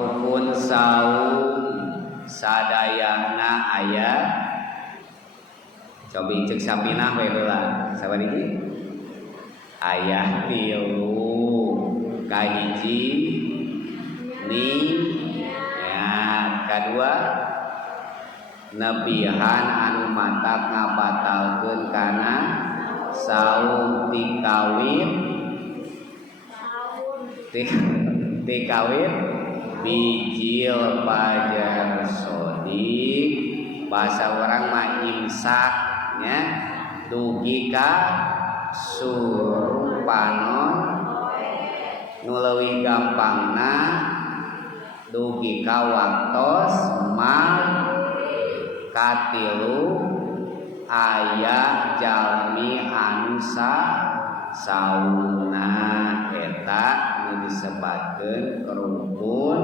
rukun saum sadayana ayat cobi cek sapina we heula sabari ayat tilu kahiji ni ya kadua nebihan anu mantap ngabatalkeun kana saum tikawin bijil pajar sodik bahasa orang mah imsaknya dugi ka surupanon nuleuwih gampangna dugi ka waktos mal katilu aya jalmi anu sauna eta nu disebatkeun rukun